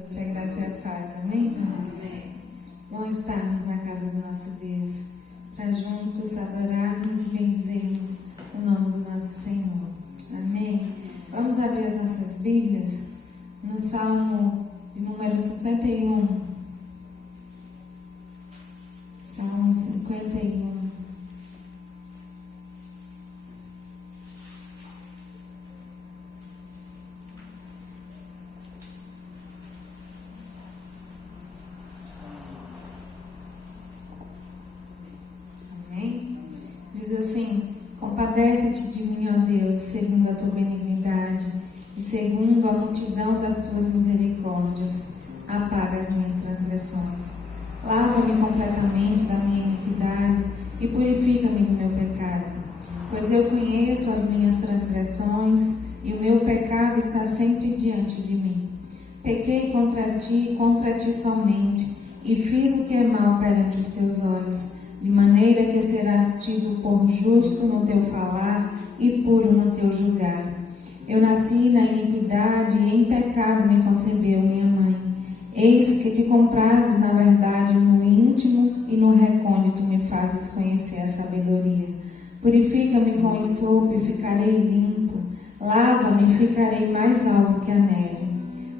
A graça e a paz, amém, irmãos? Bom estarmos na casa do nosso Deus, para juntos adorarmos e benzermos o nome do nosso Senhor, amém? Vamos abrir as nossas Bíblias no Salmo de número 51. Salmo 51. Diz assim: compadece-te de mim, ó Deus, segundo a tua benignidade e segundo a multidão das tuas misericórdias, apaga as minhas transgressões. Lava-me completamente da minha iniquidade e purifica-me do meu pecado, pois eu conheço as minhas transgressões e o meu pecado está sempre diante de mim. Pequei contra ti somente, e fiz o que é mal perante os teus olhos, de maneira que serás tido por justo no teu falar e puro no teu julgar. Eu nasci na iniquidade e em pecado me concebeu minha mãe. Eis que te comprazes na verdade no íntimo e no recôndito me fazes conhecer a sabedoria. Purifica-me com esopo e ficarei limpo. Lava-me e ficarei mais alvo que a neve.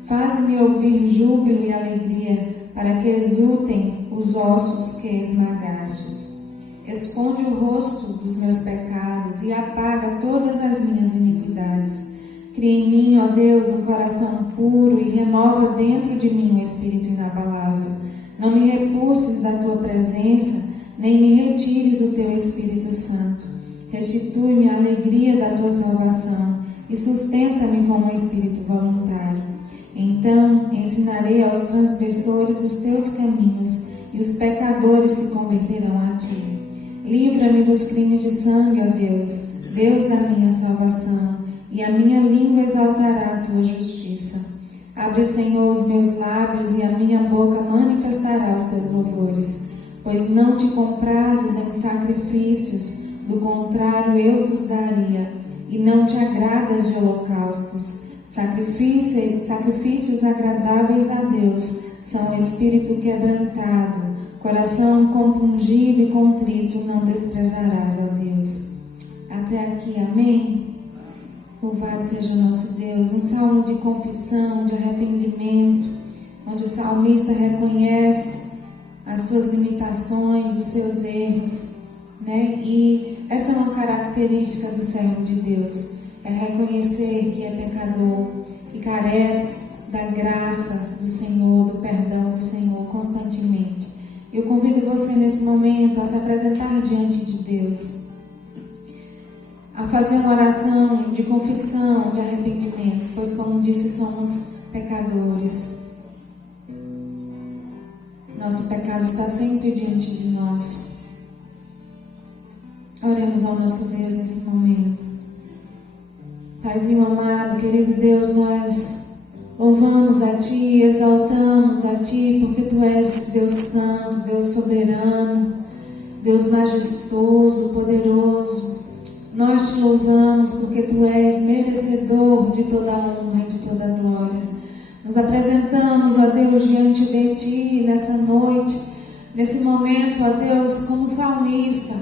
Faze-me ouvir júbilo e alegria, para que exultem os ossos que esmagastes. Esconde o rosto dos meus pecados e apaga todas as minhas iniquidades. Cria em mim, ó Deus, um coração puro e renova dentro de mim um espírito inabalável. Não me repulses da tua presença, nem me retires o teu Espírito Santo. Restitui-me a alegria da tua salvação e sustenta-me com um espírito voluntário. Então ensinarei aos transgressores os teus caminhos, e os pecadores se converterão a ti. Livra-me dos crimes de sangue, ó Deus, Deus da minha salvação, e a minha língua exaltará a tua justiça. Abre, Senhor, os meus lábios, e a minha boca manifestará os teus louvores, pois não te comprazes em sacrifícios, do contrário eu te os daria, e não te agradas de holocaustos. Sacrifícios agradáveis a Deus são espírito quebrantado, coração compungido e contrito não desprezarás, ó Deus. Até aqui, amém? Louvado seja nosso Deus. Um salmo de confissão, de arrependimento, onde o salmista reconhece as suas limitações, os seus erros, né? E essa é uma característica do servo de Deus. É reconhecer que é pecador e carece da graça do Senhor, do perdão do Senhor constantemente. Eu convido você nesse momento a se apresentar diante de Deus, a fazer uma oração de confissão, de arrependimento, pois, como disse, somos pecadores. Nosso pecado está sempre diante de nós. Oremos ao nosso Deus nesse momento. Paizinho amado, querido Deus, nós louvamos a Ti, exaltamos a Ti, porque Tu és Deus Santo, Deus Soberano, Deus Majestoso, Poderoso. Nós Te louvamos porque Tu és merecedor de toda a honra e de toda a glória. Nos apresentamos, ó Deus, diante de Ti nessa noite, nesse momento, ó Deus, como salmista,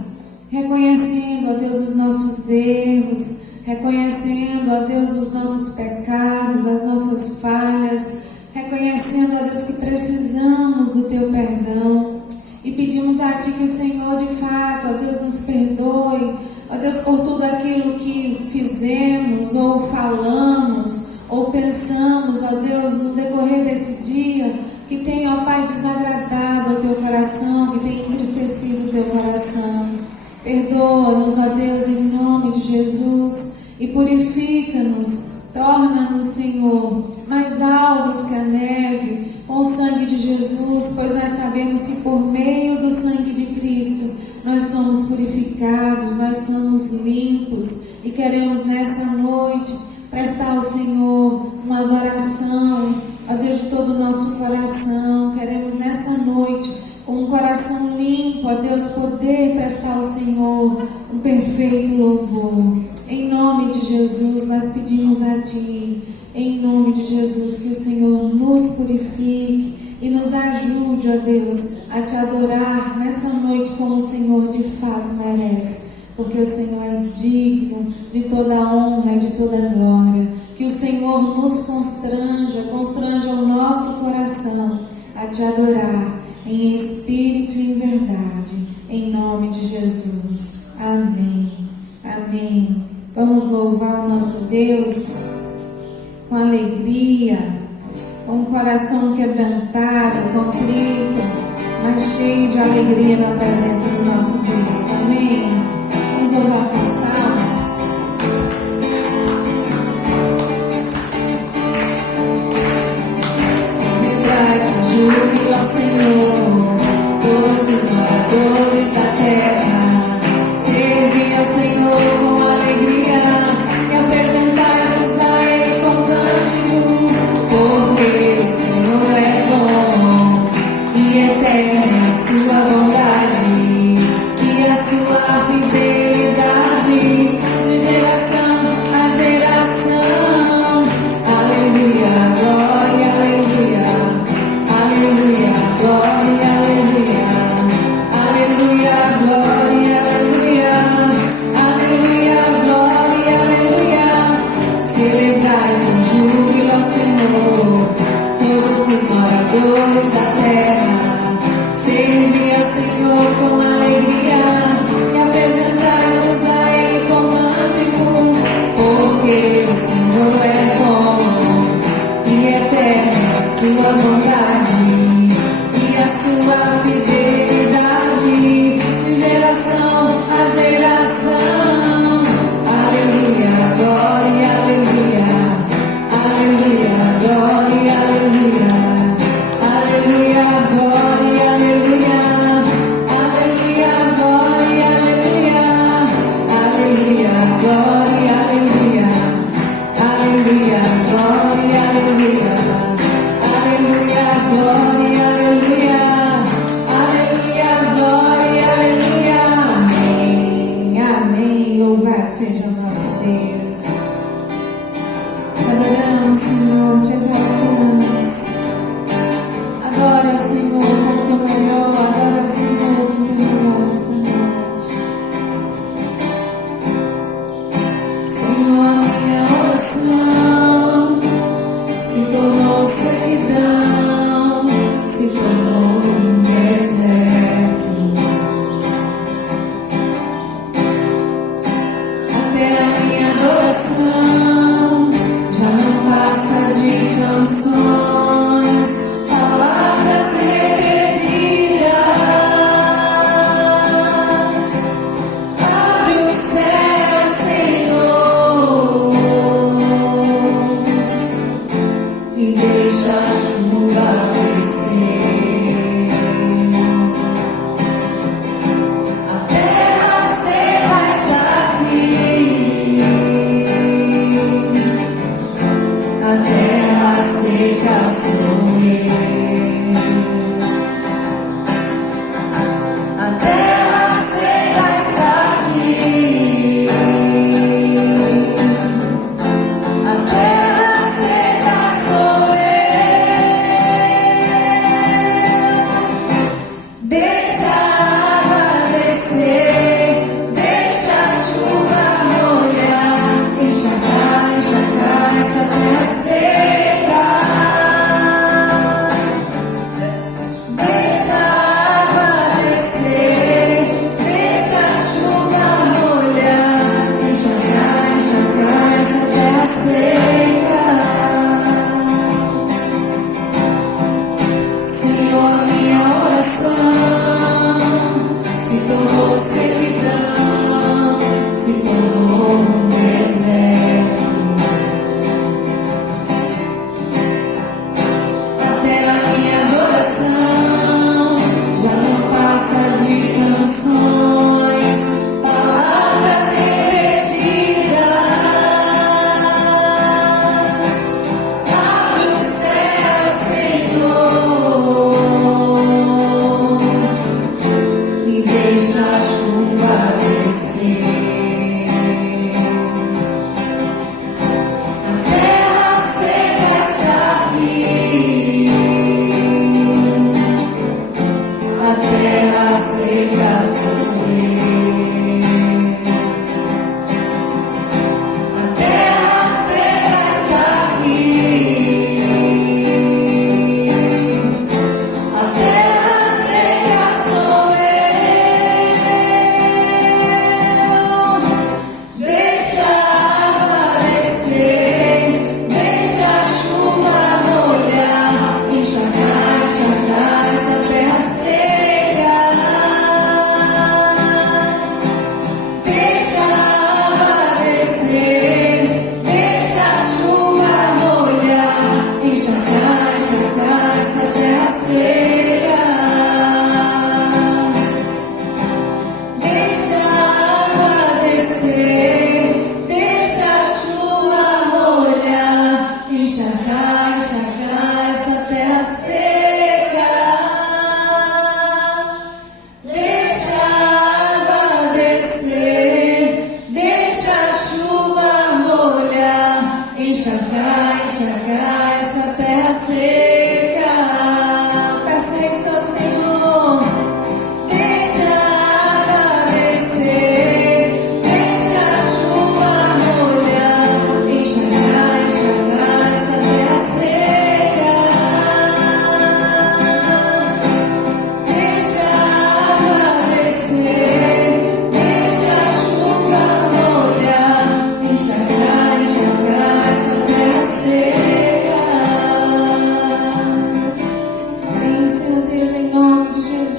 reconhecendo, ó Deus, os nossos erros, reconhecendo, ó Deus, os nossos pecados, as nossas falhas, reconhecendo, ó Deus, que precisamos do Teu perdão, e pedimos a Ti que o Senhor, de fato, ó Deus, nos perdoe, ó Deus, por tudo aquilo que fizemos, ou falamos, ou pensamos, ó Deus, no decorrer desse dia, que tem, ó Pai, desagradado o Teu coração, que tem entristecido o Teu coração. Perdoa-nos, ó Deus, em nome de Jesus, e purifica-nos, torna-nos, Senhor, mais alvos que a neve, com o sangue de Jesus, pois nós sabemos que por meio do sangue de Cristo, nós somos purificados, nós somos limpos, e queremos nessa noite prestar ao Senhor uma adoração, ó Deus, de todo o nosso coração. Queremos nessa noite, com um coração limpo, ó Deus, poder prestar ao Senhor um perfeito louvor. Em nome de Jesus, nós pedimos a Ti, Em nome de Jesus, que o Senhor nos purifique e nos ajude, ó Deus, a te adorar nessa noite como o Senhor de fato merece, porque o Senhor é digno de toda a honra e de toda a glória. Que o Senhor nos constranja o nosso coração a te adorar em espírito e em verdade, em nome de Jesus. Amém. Amém. Vamos louvar o nosso Deus com alegria, com o coração quebrantado, contrito, mas cheio de alegria na presença do nosso Deus. Amém. Vamos louvar com as palmas. Celebrai com júbilo ao Senhor, todos os moradores da terra. Servi ao Senhor com alegria e apresentai-vos a Ele com cântico, porque o Senhor é bom e eterna é a sua bondade e a sua fidelidade de geração a geração. Aleluia, glória, aleluia, aleluia, glória, aleluia, aleluia, glória, aleluia, aleluia, glória, aleluia. Celebrai com júbilo ao Senhor, todos os moradores da terra. Servi ao Senhor com alegria e apresentai-vos a Ele com cântico, porque o Senhor é bom e eterna é a sua bondade e a sua fidelidade de geração a geração. Aleluia, glória, aleluia, aleluia, glória, aleluia, aleluia, glória, aleluia, aleluia, glória, aleluia, aleluia, glória, aleluia, aleluia, glória, aleluia, aleluia, glória, aleluia, aleluia, glória, aleluia. Amém, amém. Louvado seja o nosso Deus. Te adoramos, Senhor, te exaltamos. Adora o Senhor com o teu melhor, adora o Senhor com o teu melhor essa noite. Senhor, a minha oração se tornou sequidão, se tornou um deserto. Até a minha adoração já não passa de canções, palavras repetidas. Abre o céu, Senhor, e deixa a chuva descer. A terra seca está aqui, a terra seca sou eu. A terra seca está aqui, a terra seca sou eu. Deixa a água descer, deixa a chuva molhar, encharcar essa terra seca. Deixa a água descer, deixa a chuva molhar, encharcar essa terra seca. Senhor, a minha oração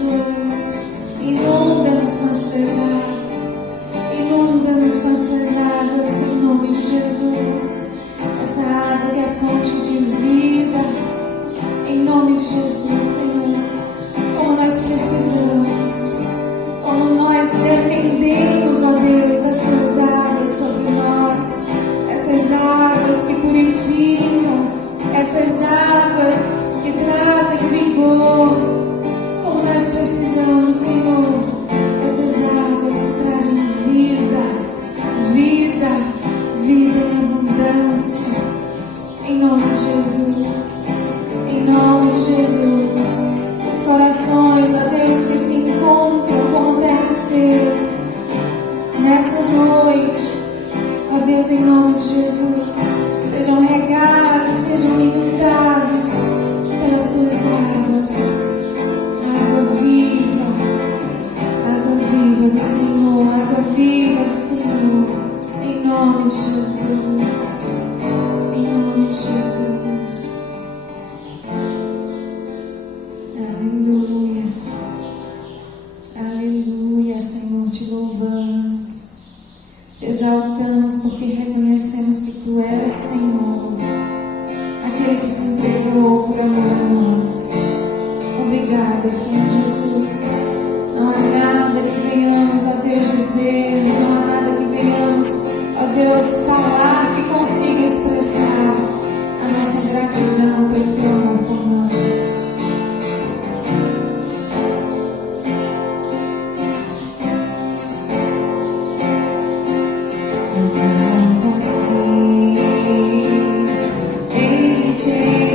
Jesus. Inunda-nos com as tuas águas. Inunda-nos com as tuas águas, em nome de Jesus. Essa água que é fonte de vida, em nome de Jesus, Senhor. Como nós precisamos, como nós dependemos, ó Deus, das tuas águas sobre nós. Essas águas que purificam, essas águas que trazem vigor. Como nós precisamos, Senhor, dessas águas que trazem vida, vida, vida em abundância. Em nome de Jesus, em nome de Jesus. Os corações, ó Deus, que se encontram como deve ser nessa noite, ó Deus, em nome de Jesus, sejam regados, sejam inundados pelas tuas águas. Água viva do Senhor, água viva do Senhor, em nome de Jesus, em nome de Jesus. Aleluia, aleluia, Senhor, te louvamos, te exaltamos porque reconhecemos que Tu és, Senhor, aquele que se entregou por amor a nós. Obrigada, Senhor Jesus. Não há nada que venhamos, ó Deus, dizer, não há nada que venhamos, ó Deus, falar que consiga expressar a nossa gratidão pelo Teu amor por nós.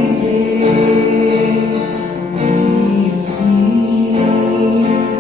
Entender que eu fiz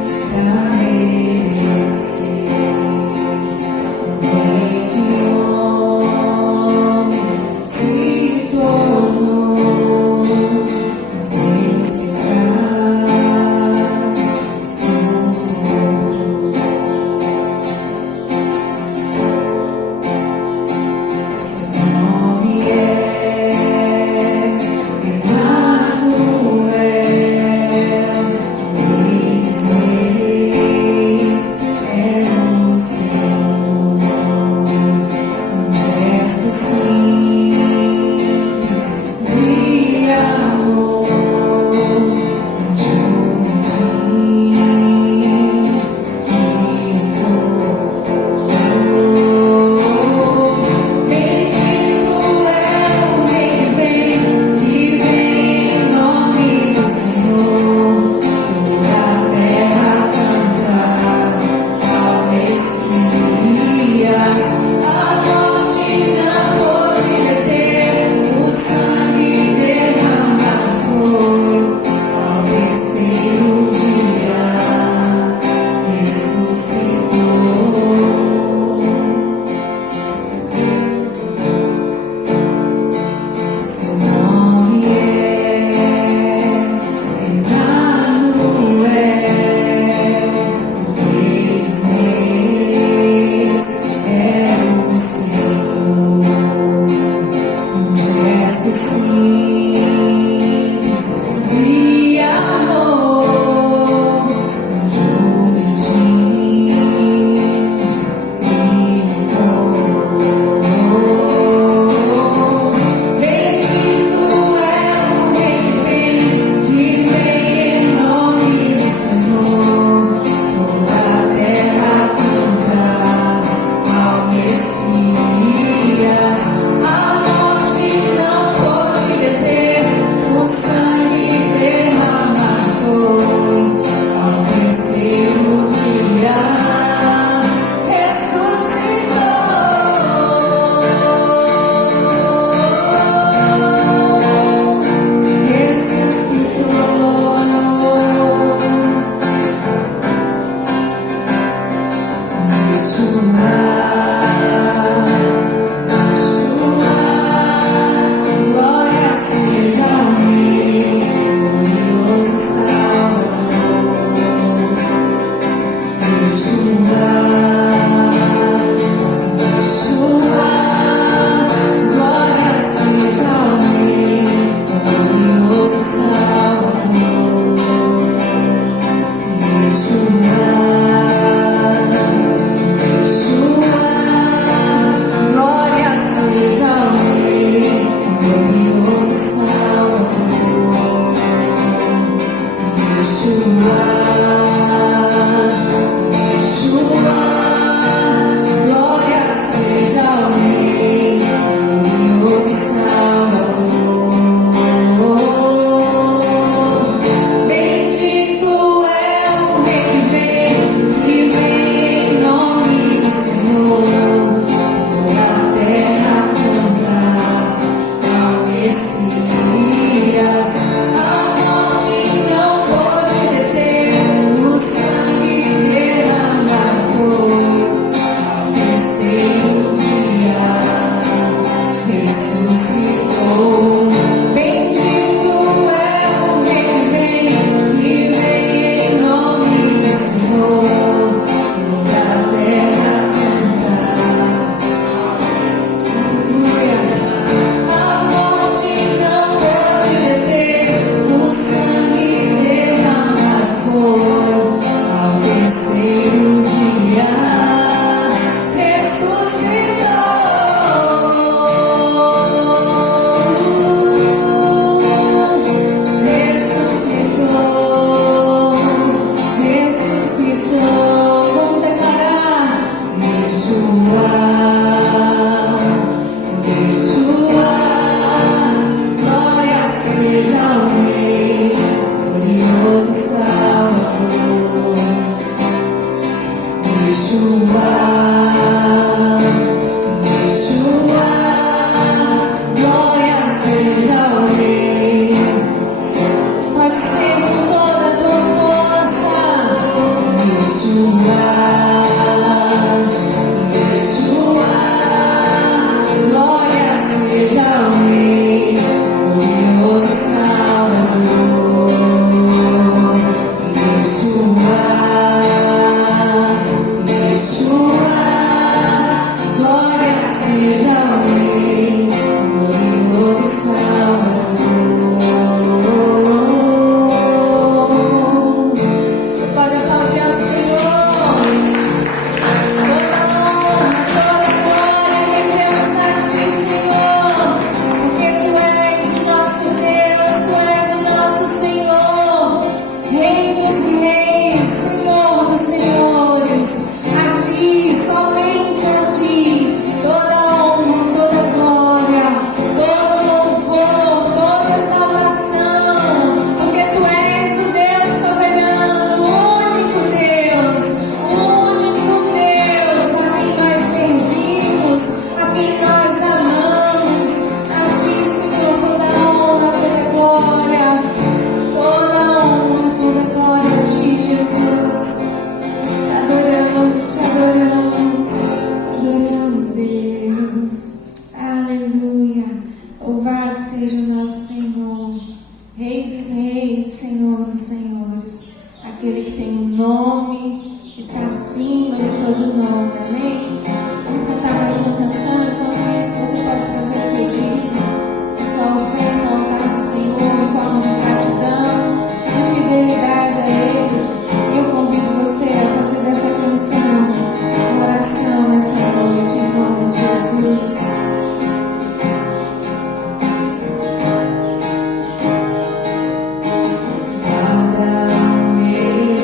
Guarda o meu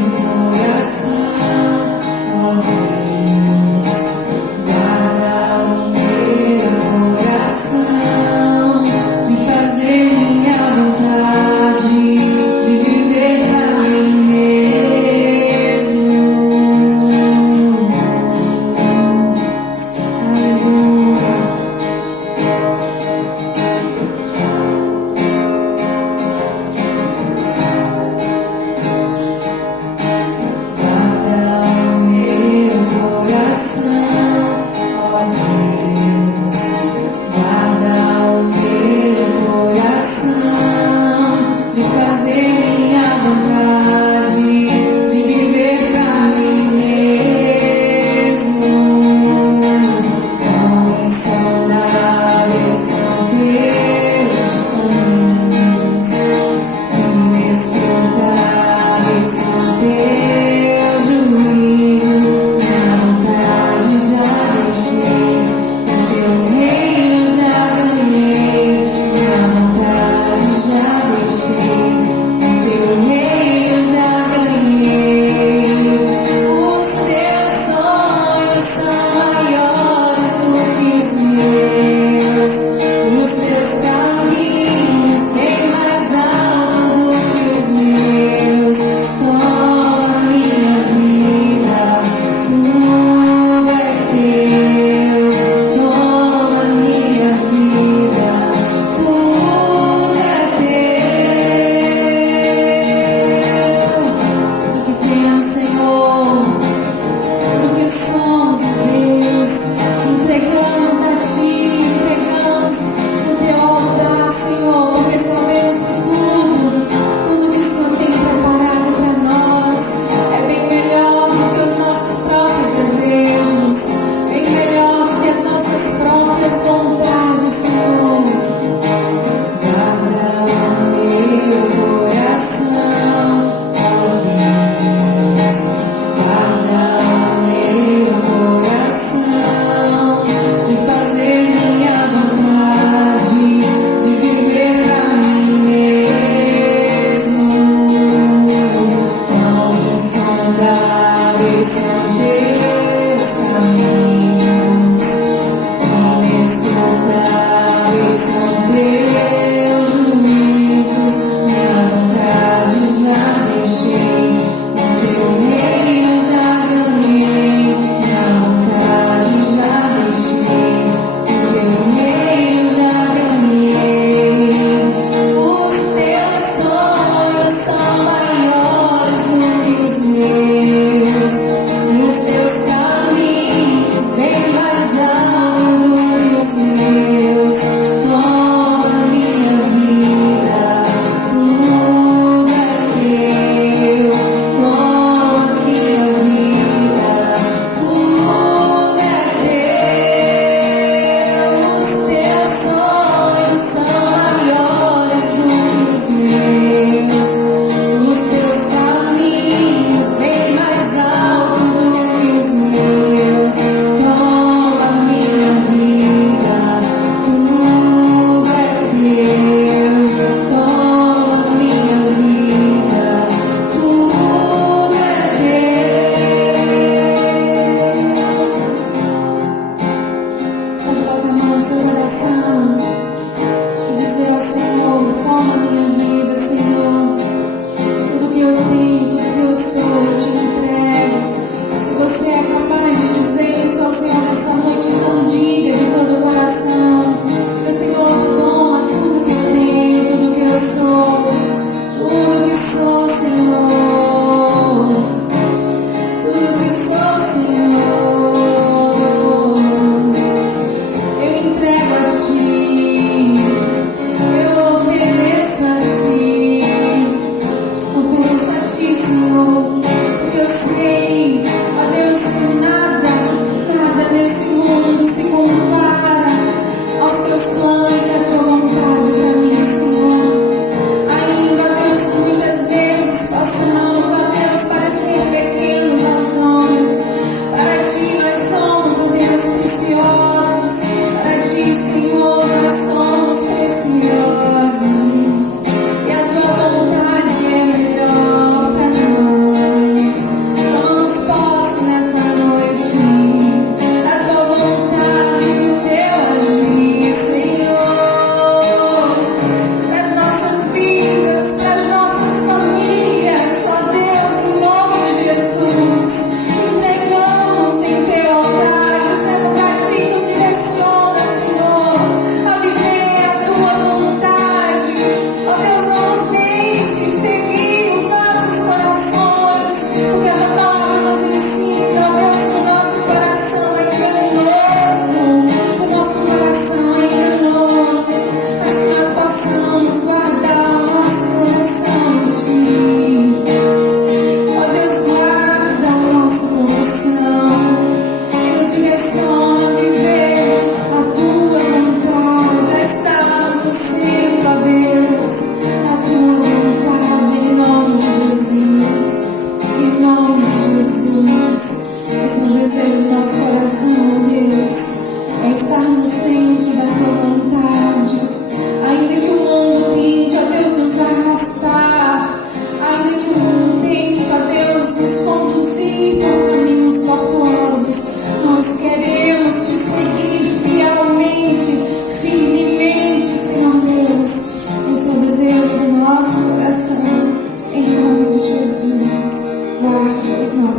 coração, ó Deus.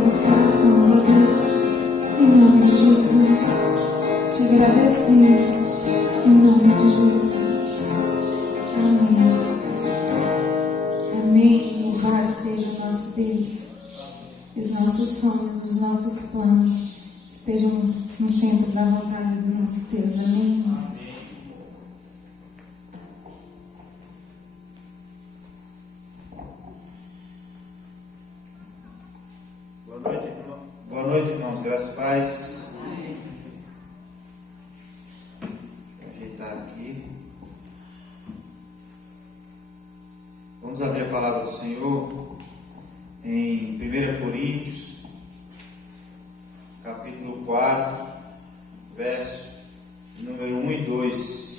nossos corações, ó Deus, em nome de Jesus. Te agradecemos, em nome de Jesus. Amém. Amém. Louvado seja o nosso Deus. Que os nossos sonhos, os nossos planos estejam no centro da vontade do nosso Deus. Amém, irmãos? Boa noite, irmãos. Graças e paz. Vou ajeitar aqui. Vamos abrir a palavra do Senhor em 1 Coríntios, capítulo 4, verso número 1 e 2.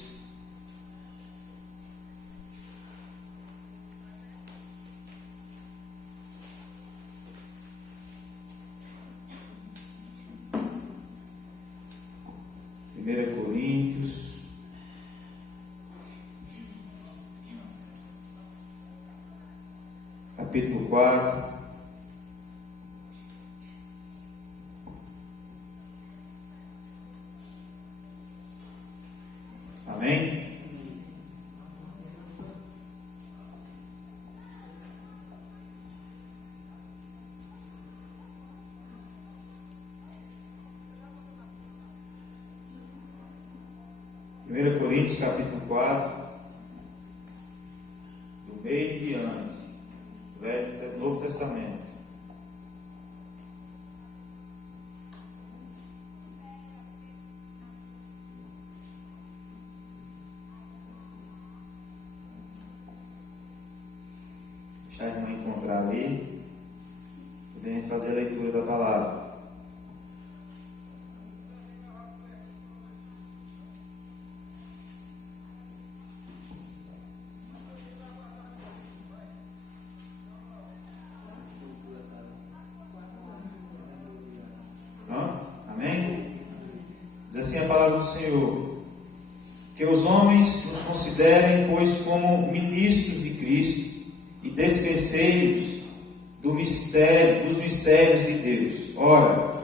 Coríntios, capítulo 4, amém? Primeira Coríntios, capítulo 4, do meio em diante, Novo Testamento. Deixar a irmã encontrar ali, podemos fazer a leitura da palavra. Diz assim a palavra do Senhor: que os homens nos considerem, pois, como ministros de Cristo e despenseiros dos mistérios de Deus. Ora,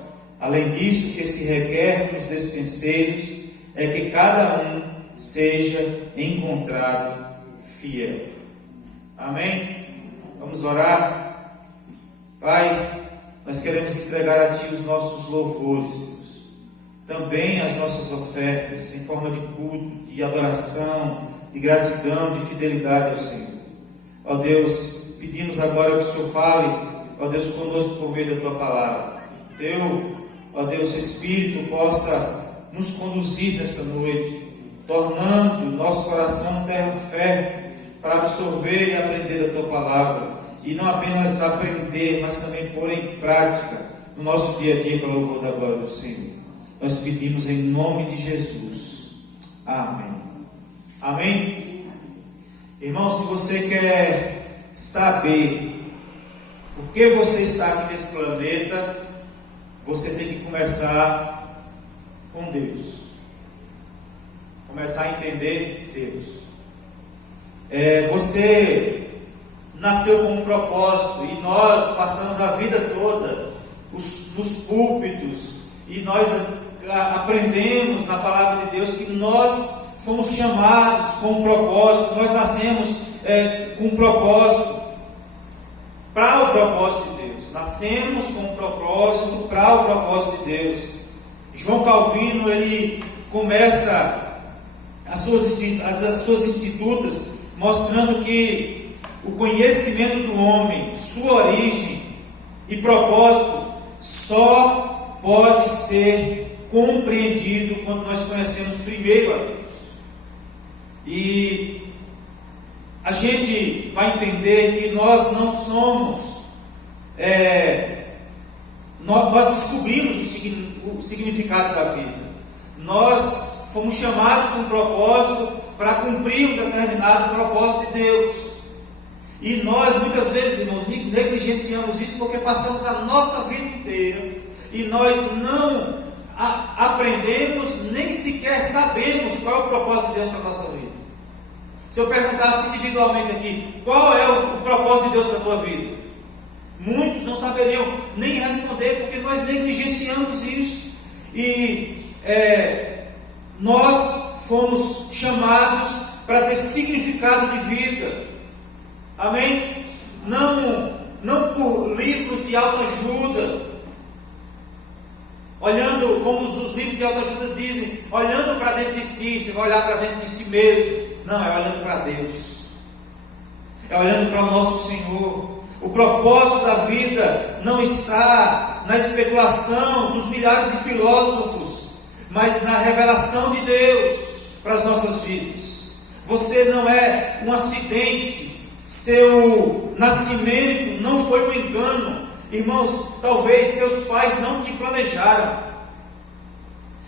além disso, o que se requer dos despenseiros é que cada um seja encontrado fiel. Amém? Vamos orar. Pai, nós queremos entregar a Ti os nossos louvores, também as nossas ofertas em forma de culto, de adoração, de gratidão, de fidelidade ao Senhor. Ó Deus, pedimos agora que o Senhor fale, ó Deus, conosco por meio da Tua palavra. Ó Deus, Espírito possa nos conduzir nesta noite, tornando nosso coração terra fértil para absorver e aprender da Tua palavra, e não apenas aprender, mas também pôr em prática no nosso dia a dia para o louvor da glória do Senhor. Nós pedimos em nome de Jesus. Amém. Amém? Irmão, se você quer saber por que você está aqui nesse planeta, você tem que começar com Deus. Começar a entender Deus. Você nasceu com um propósito, e nós passamos a vida toda nos púlpitos, e nós aprendemos na palavra de Deus que nós fomos chamados com um propósito, nós nascemos com um propósito, para o propósito de Deus. Nascemos com um propósito para o propósito de Deus. João Calvino, ele começa as suas institutas mostrando que o conhecimento do homem, sua origem e propósito só pode ser compreendido quando nós conhecemos primeiro a Deus. E a gente vai entender que nós não somos, nós descobrimos o significado da vida. Nós fomos chamados com um propósito para cumprir um determinado propósito de Deus. E nós muitas vezes, irmãos, negligenciamos isso porque passamos a nossa vida inteira e nós não aprendemos, nem sequer sabemos qual é o propósito de Deus para a nossa vida. Se eu perguntasse individualmente aqui, qual é o propósito de Deus para a tua vida? Muitos não saberiam nem responder, porque nós negligenciamos isso. E nós fomos chamados para ter significado de vida. Amém? Não por livros de autoajuda, olhando, como os livros de autoajuda dizem, olhando para dentro de si. Você vai olhar para dentro de si mesmo. Não, é olhando para Deus, é olhando para o nosso Senhor. O propósito da vida não está na especulação dos milhares de filósofos, mas na revelação de Deus para as nossas vidas. Você não é um acidente, seu nascimento não foi um engano. Irmãos, talvez seus pais não te planejaram,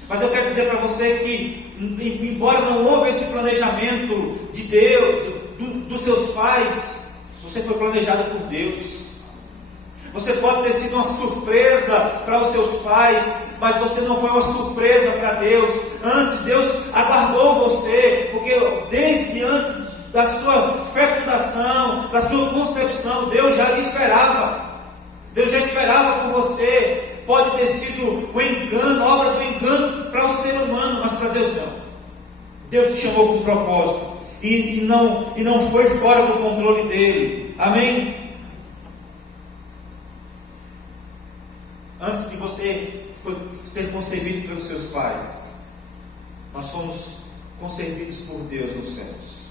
mas eu quero dizer para você que, embora não houve esse planejamento de Deus, dos seus pais, você foi planejado por Deus. Você pode ter sido uma surpresa para os seus pais, mas você não foi uma surpresa para Deus. Antes, Deus aguardou você, porque desde antes da sua fecundação, da sua concepção, Deus já lhe esperava. Deus já esperava por você. Pode ter sido um engano, obra do engano para o ser humano, mas para Deus não. Deus te chamou com um propósito, e não foi fora do controle dele. Amém? Antes de você ser concebido pelos seus pais, nós somos concebidos por Deus nos céus.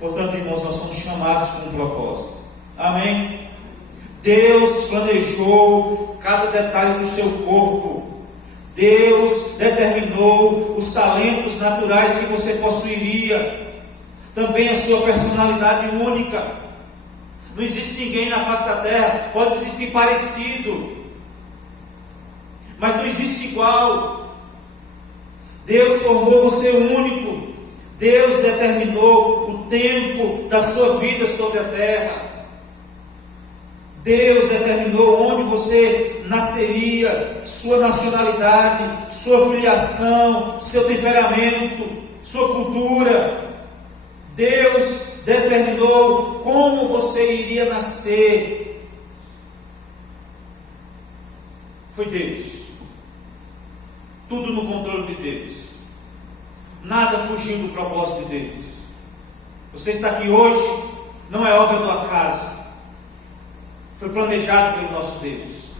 Portanto, irmãos, nós somos chamados com um propósito. Amém? Deus planejou cada detalhe do seu corpo. Deus determinou os talentos naturais que você possuiria, também a sua personalidade única. Não existe ninguém na face da terra, pode existir parecido, mas não existe igual. Deus formou você único. Deus determinou o tempo da sua vida sobre a terra. Deus determinou onde você nasceria, sua nacionalidade, sua filiação, seu temperamento, sua cultura. Deus determinou como você iria nascer. Foi Deus. Tudo no controle de Deus. Nada fugiu do propósito de Deus. Você está aqui hoje, não é obra do acaso. Foi planejado pelo nosso Deus,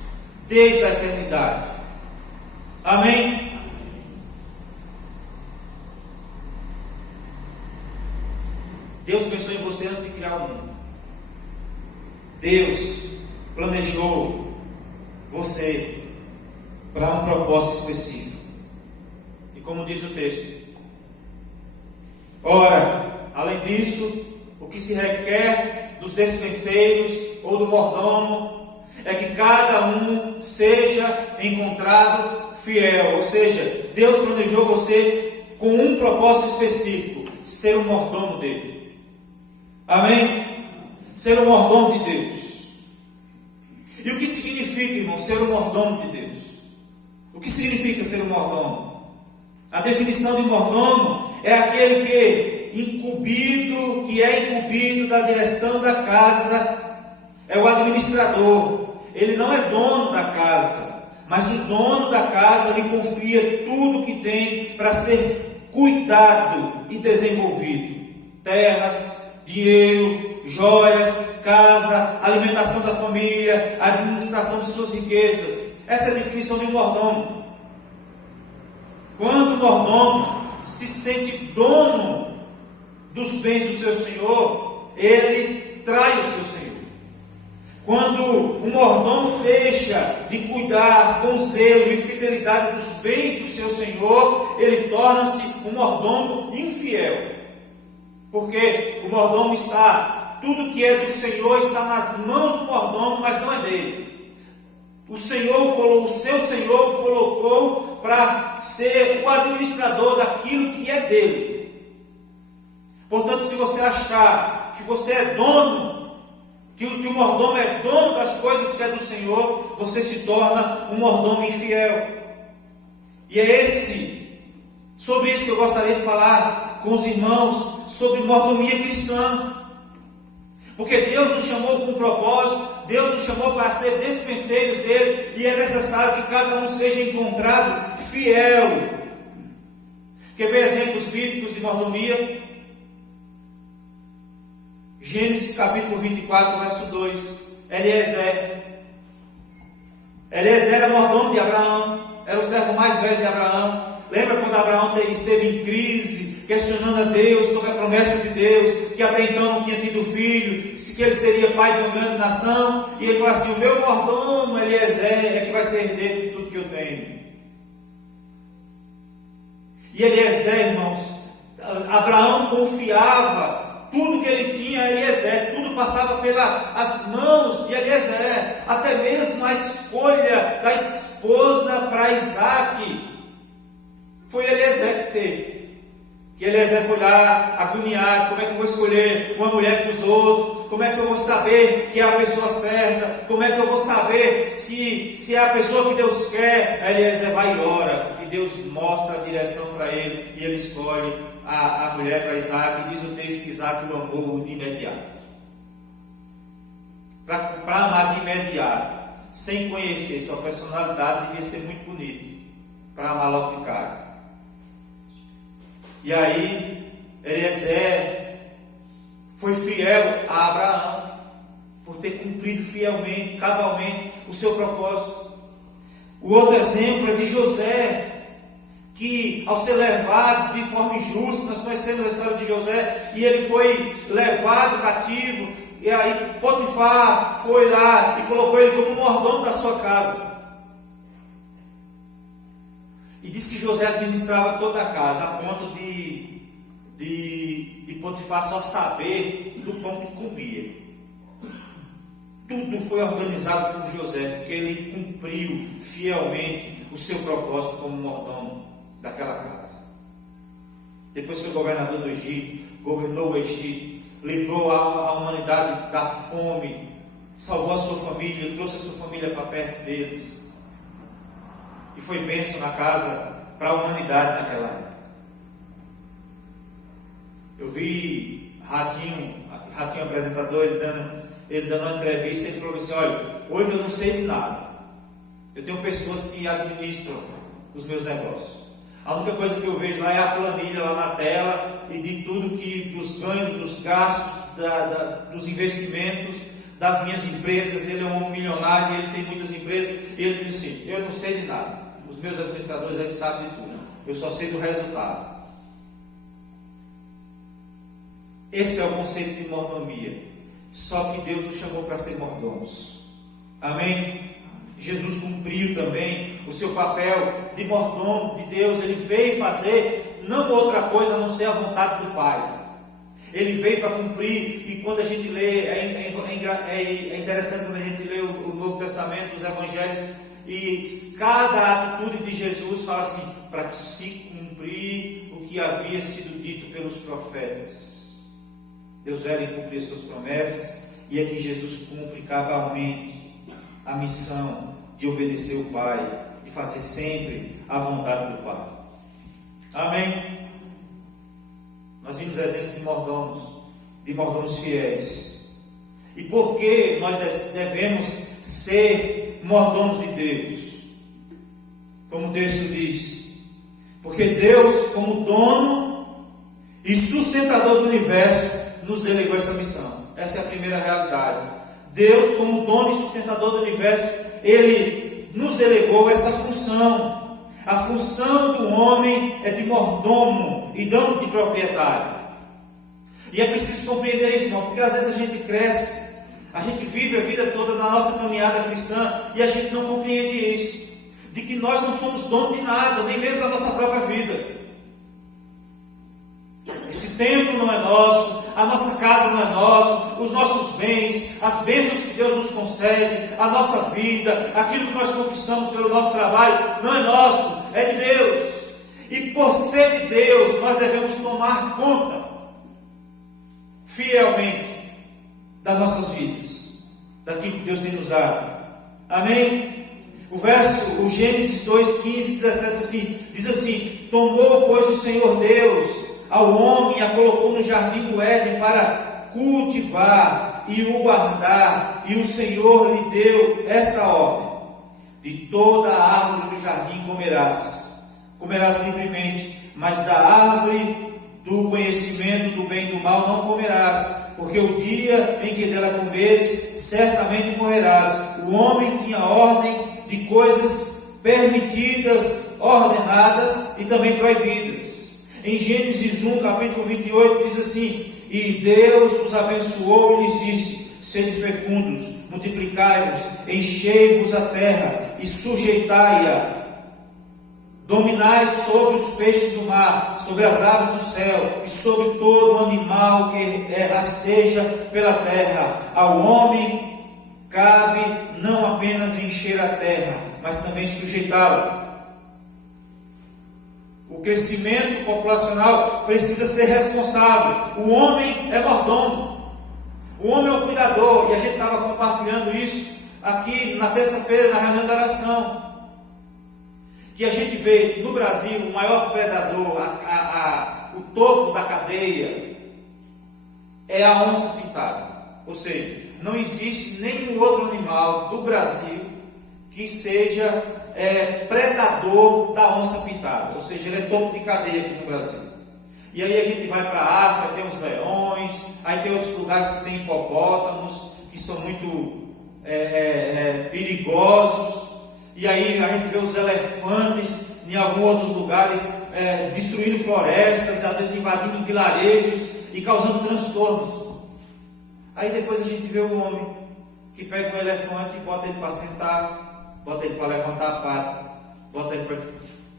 desde a eternidade. Amém? Deus pensou em você antes de criar o mundo. Deus planejou você para um propósito específico. E como diz o texto, ora, além disso, o que se requer dos despenseiros ou do mordomo é que cada um seja encontrado fiel. Ou seja, Deus planejou você com um propósito específico: ser o mordomo dele. Amém? Ser o mordomo de Deus. E o que significa, irmão, ser o mordomo de Deus? O que significa ser um mordomo? A definição de mordomo é aquele que é incumbido da direção da casa. É o administrador. Ele não é dono da casa, mas o dono da casa lhe confia tudo que tem para ser cuidado e desenvolvido: terras, dinheiro, joias, casa, alimentação da família, administração de suas riquezas. Essa é a definição de um mordomo. Quando o mordomo se sente dono dos bens do seu senhor, ele trai o seu senhor. Quando o mordomo deixa de cuidar com zelo e fidelidade dos bens do seu senhor, ele torna-se um mordomo infiel. Porque o mordomo tudo que é do Senhor está nas mãos do mordomo, mas não é dele. O seu Senhor o colocou para ser o administrador daquilo que é dele. Portanto, se você achar que você é dono, que o mordomo é dono das coisas que é do Senhor, você se torna um mordomo infiel. E é sobre isso que eu gostaria de falar com os irmãos, sobre mordomia cristã. Porque Deus nos chamou com um propósito, Deus nos chamou para ser despenseiros dele, e é necessário que cada um seja encontrado fiel. Quer ver exemplos bíblicos de mordomia? Gênesis capítulo 24, verso 2. Eliezer era mordomo de Abraão, era o servo mais velho de Abraão. Lembra quando Abraão esteve em crise, questionando a Deus sobre a promessa de Deus, que até então não tinha tido filho, que ele seria pai de uma grande nação, e ele falou assim: o meu mordomo Eliezer é que vai ser herdeiro de tudo que eu tenho. E Eliezer, irmãos, Abraão confiava tudo que ele tinha a Eliezer, tudo passava pelas mãos de Eliezer, até mesmo a escolha da esposa para Isaque. Foi Eliezer que teve. Que Eliezer foi lá agoniado: como é que eu vou escolher uma mulher para os outros? Como é que eu vou saber que é a pessoa certa? Como é que eu vou saber se é a pessoa que Deus quer? Aí Eliezer vai e ora, e Deus mostra a direção para ele, e ele escolhe a mulher para Isaque, e diz o texto que Isaque o amou de imediato. Para amar de imediato, sem conhecer sua personalidade, devia ser muito bonito, para amar logo de cara. E aí, Eliezer foi fiel a Abraão, por ter cumprido fielmente, cabalmente, o seu propósito. O outro exemplo é de José, que ao ser levado de forma injusta, nós conhecemos a história de José, e ele foi levado cativo, e aí Potifar foi lá e colocou ele como mordomo da sua casa. E diz que José administrava toda a casa, a ponto de Potifar só saber do pão que comia. Tudo foi organizado por José, porque ele cumpriu fielmente o seu propósito como mordomo daquela casa. Depois foi governador do Egito, governou o Egito, livrou a humanidade da fome, salvou a sua família, trouxe a sua família para perto deles. E foi bênção na casa para a humanidade naquela época. Eu vi Ratinho apresentador, ele dando uma entrevista, ele falou assim: olha, hoje eu não sei de nada. Eu tenho pessoas que administram os meus negócios. A única coisa que eu vejo lá é a planilha lá na tela, e de tudo que, dos ganhos, dos gastos, dos investimentos das minhas empresas. Ele é um homem milionário, ele tem muitas empresas, e ele diz assim: eu não sei de nada. Os meus administradores é que sabem de tudo. Eu só sei do resultado. Esse é o conceito de mordomia. Só que Deus nos chamou para ser mordomos. Amém? Jesus cumpriu também o seu papel de mordomo de Deus. Ele veio fazer não outra coisa a não ser a vontade do Pai. Ele veio para cumprir. E quando a gente lê, é interessante quando a gente lê o Novo Testamento, os Evangelhos, e cada atitude de Jesus fala assim: para que se cumprir o que havia sido dito pelos profetas. Deus velho cumprir as suas promessas, e aqui Jesus cumpre cabalmente a missão de obedecer o Pai, de fazer sempre a vontade do Pai. Amém? Nós vimos exemplos de mordomos fiéis. E por que nós devemos ser mordomos de Deus? Como o texto diz: porque Deus, como dono e sustentador do universo, nos delegou essa missão. Essa é a primeira realidade. Deus, como dono e sustentador do universo, Ele nos delegou essa função. A função do homem é de mordomo e não de proprietário. E é preciso compreender isso, irmão, porque às vezes a gente cresce, a gente vive a vida toda na nossa caminhada cristã e a gente não compreende isso, de que nós não somos donos de nada, nem mesmo da nossa própria vida. Esse templo não é nosso, a nossa casa não é nossa, os nossos bens, as bênçãos que Deus nos concede, a nossa vida, aquilo que nós conquistamos pelo nosso trabalho, não é nosso, é de Deus. E por ser de Deus, nós devemos tomar conta fielmente das nossas vidas, daquilo que Deus tem nos dado. Amém? O Gênesis 2, 15, 17 diz assim: tomou, pois, o Senhor Deus ao homem e a colocou no jardim do Éden para cultivar e o guardar, e o Senhor lhe deu esta ordem: de toda a árvore do jardim comerás livremente, mas da árvore do conhecimento do bem e do mal não comerás, porque o dia em que dela comeres, certamente morrerás. O homem tinha ordens de coisas permitidas, ordenadas e também proibidas. Em Gênesis 1, capítulo 28, diz assim: e Deus os abençoou e lhes disse: sede fecundos, multiplicai-vos, enchei-vos a terra e sujeitai-a. Dominai sobre os peixes do mar, sobre as aves do céu e sobre todo animal que rasteja pela terra. Ao homem cabe não apenas encher a terra, mas também sujeitá-la. O crescimento populacional precisa ser responsável. O homem é mordomo. O homem é o cuidador. E a gente estava compartilhando isso aqui na terça-feira, na reunião da oração. Que a gente vê no Brasil o maior predador, o topo da cadeia, é a onça pintada. Ou seja, não existe nenhum outro animal do Brasil que seja predador da onça pintada. Ou seja, ele é topo de cadeia aqui no Brasil. E aí a gente vai para a África, tem os leões, aí tem outros lugares que tem hipopótamos, que são muito perigosos. E aí a gente vê os elefantes em alguns outros lugares destruindo florestas, às vezes invadindo vilarejos e causando transtornos. Aí depois a gente vê o homem que pega um elefante e bota ele para sentar, bota ele para levantar a pata, bota ele para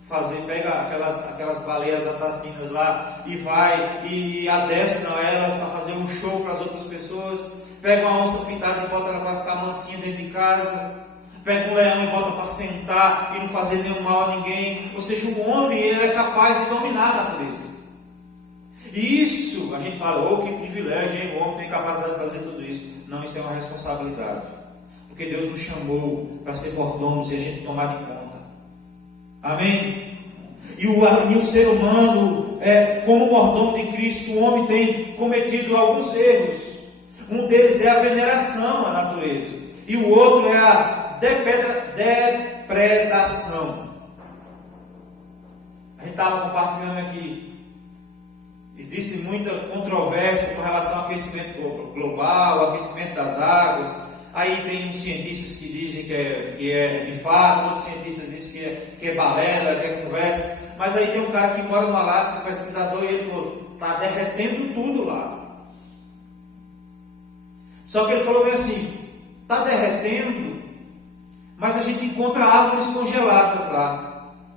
fazer, pega aquelas baleias assassinas lá e vai e adestra elas para fazer um show para as outras pessoas. Pega uma onça pintada e bota ela para ficar mansinha dentro de casa. Pega um leão e bota para sentar e não fazer nenhum mal a ninguém. Ou seja, o homem ele é capaz de dominar a natureza. E isso, a gente fala, oh, que privilégio, hein? O homem tem capacidade de fazer tudo isso. Não, isso é uma responsabilidade. Porque Deus nos chamou para ser mordomos e a gente tomar de conta. Amém? E o ser humano, como mordomo de Cristo, o homem tem cometido alguns erros. Um deles é a veneração à natureza. E o outro é a depredação. A gente estava compartilhando aqui. Existe muita controvérsia com relação ao aquecimento global, aquecimento das águas. Aí tem uns cientistas que dizem que é de fato, outros cientistas dizem que é balela, que é conversa. Mas aí tem um cara que mora no Alasca, um pesquisador, e ele falou: está derretendo tudo lá. Só que ele falou bem assim: está derretendo, mas a gente encontra árvores congeladas lá.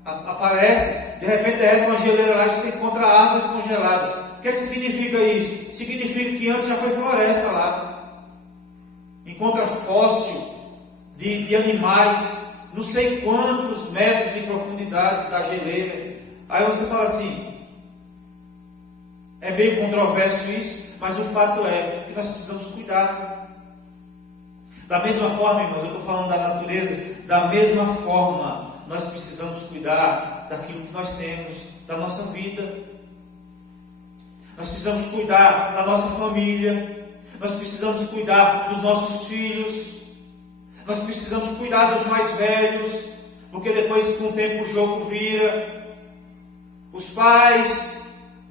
Aparece, de repente derrete uma geleira lá e você encontra árvores congeladas. O que significa isso? Significa que antes já foi floresta lá. Encontra fóssil de animais, não sei quantos metros de profundidade da geleira. Aí você fala assim, é meio controverso isso, mas o fato é que nós precisamos cuidar. Da mesma forma, irmãos, eu estou falando da natureza, da mesma forma nós precisamos cuidar daquilo que nós temos, da nossa vida. Nós precisamos cuidar da nossa família, nós precisamos cuidar dos nossos filhos, nós precisamos cuidar dos mais velhos, porque depois com o tempo o jogo vira. Os pais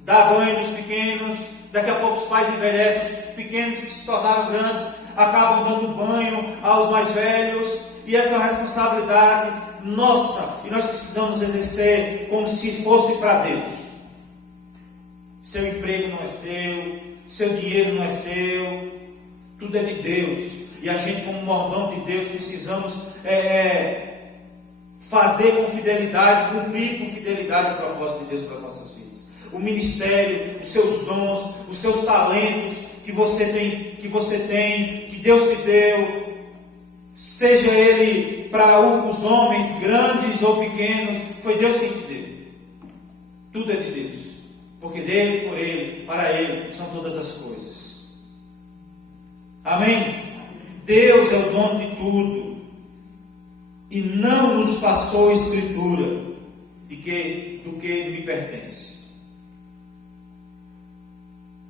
dão banho nos pequenos, daqui a pouco os pais envelhecem, os pequenos que se tornaram grandes acabam dando banho aos mais velhos, e essa é uma responsabilidade nossa, e nós precisamos exercer como se fosse para Deus. Seu emprego não é seu dinheiro não é seu, tudo é de Deus, e a gente, como mordomo de Deus, precisamos fazer com fidelidade, cumprir com fidelidade o propósito de Deus para as nossas vidas. O ministério, os seus dons, os seus talentos que você tem, que Deus te deu, seja ele para os homens grandes ou pequenos, foi Deus quem te deu. Tudo é de Deus, porque dele, por ele, para ele são todas as coisas. Amém? Deus é o dono de tudo e não nos passou a escritura do que me pertence.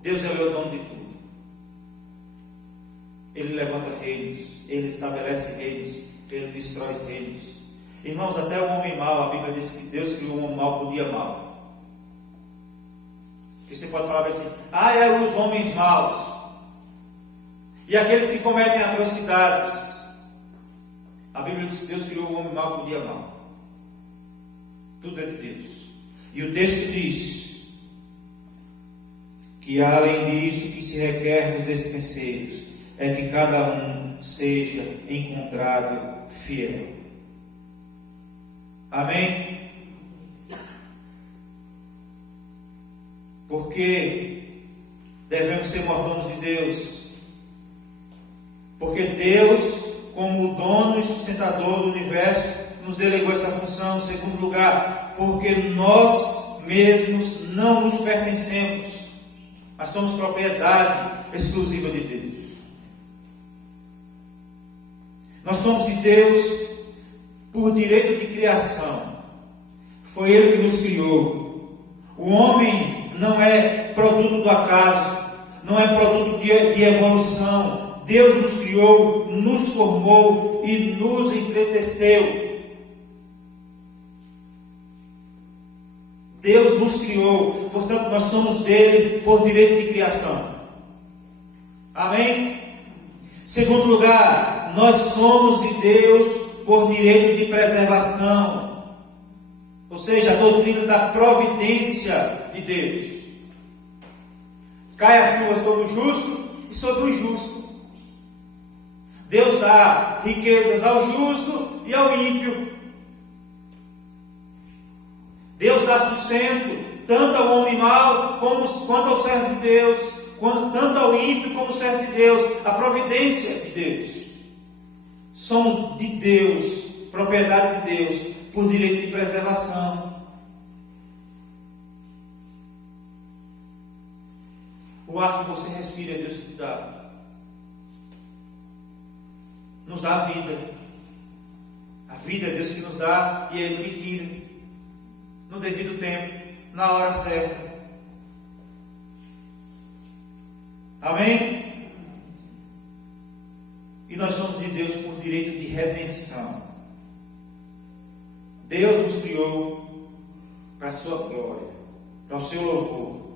Deus é o dono de tudo. Ele levanta reinos, Ele estabelece reinos, Ele destrói reinos. Irmãos, até o homem mau, a Bíblia diz que Deus criou um homem mau por dia mau. E você pode falar assim, é os homens maus. E aqueles que cometem atrocidades. A Bíblia diz que Deus criou o homem mau por dia mau. Tudo é de Deus. E o texto diz que além disso, que se requer dos despenseiros é que cada um seja encontrado fiel. Amém? Porque devemos ser mordomos de Deus. Porque Deus, como o dono e sustentador do universo, nos delegou essa função. Em segundo lugar, porque nós mesmos não nos pertencemos, mas somos propriedade exclusiva de Deus. Nós somos de Deus por direito de criação. Foi Ele que nos criou. O homem não é produto do acaso, não é produto de evolução. Deus nos criou, nos formou e nos entreteceu. Deus nos criou, portanto nós somos dele por direito de criação. Amém? Segundo lugar, nós somos de Deus por direito de preservação. Ou seja, a doutrina da providência de Deus. Cai a chuva sobre o justo e sobre o injusto. Deus dá riquezas ao justo e ao ímpio. Deus dá sustento tanto ao homem mau quanto ao servo de Deus, tanto ao ímpio como ao servo de Deus. A providência de Deus. Somos de Deus, propriedade de Deus, por direito de preservação. O ar que você respira é Deus que te dá. Nos dá a vida. A vida é Deus que nos dá e é Ele que tira. No devido tempo, na hora certa. Amém? E nós somos de Deus por direito de redenção. Deus nos criou para a sua glória, para o seu louvor.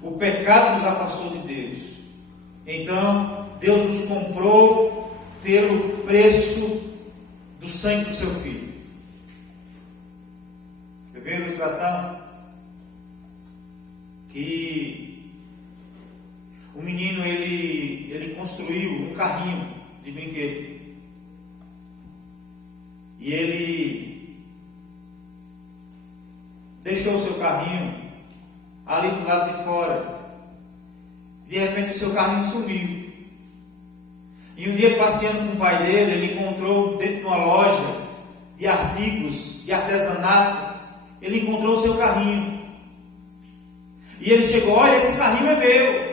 O pecado nos afastou de Deus. Então, Deus nos comprou pelo preço do sangue do seu Filho. Eu vi a ilustração que o menino ele construiu um carrinho de brinquedo. E ele deixou o seu carrinho ali do lado de fora. De repente o seu carrinho sumiu. E um dia, passeando com o pai dele, ele encontrou dentro de uma loja de artigos de artesanato, ele encontrou o seu carrinho. E ele chegou, olha, esse carrinho é meu.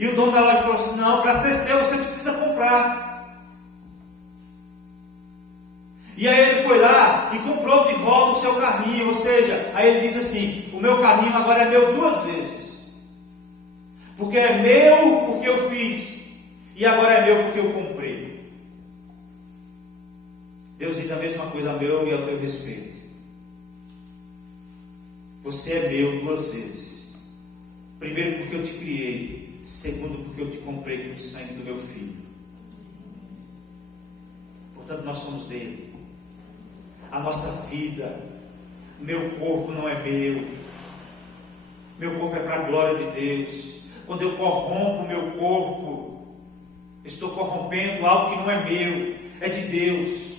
E o dono da loja falou assim, não, para ser seu você precisa comprar. E aí ele foi lá e comprou de volta o seu carrinho, ou seja, aí ele disse assim, o meu carrinho agora é meu 2 vezes. Porque é meu porque eu fiz, e agora é meu porque eu comprei. Deus diz a mesma coisa a meu e ao teu respeito. Você é meu 2 vezes. Primeiro porque eu te criei, segundo porque eu te comprei com o sangue do meu Filho. Portanto nós somos dele. A nossa vida, meu corpo não é meu. Meu corpo é para a glória de Deus. Quando eu corrompo o meu corpo, estou corrompendo algo que não é meu, é de Deus.